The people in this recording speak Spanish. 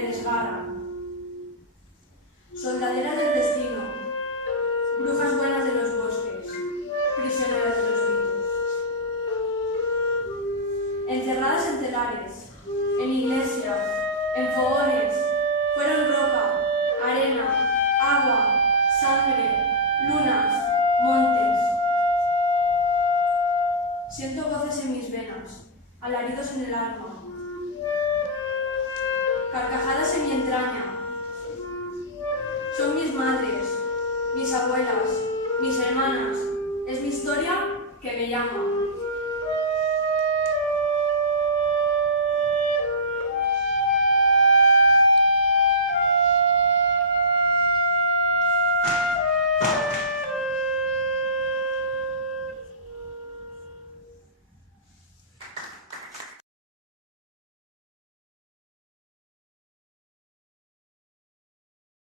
me desgarran. Soldaderas del destino, brujas buenas de los bosques, prisioneras de los mitos. Encerradas en telares, en iglesias, en fogones, fueron roca, arena, agua, sangre, lunas, montes. Siento voces en mis venas, alaridos en el alma, carcajadas en mi entraña. Son mis madres, mis abuelas, mis hermanas. Es mi historia que me llama.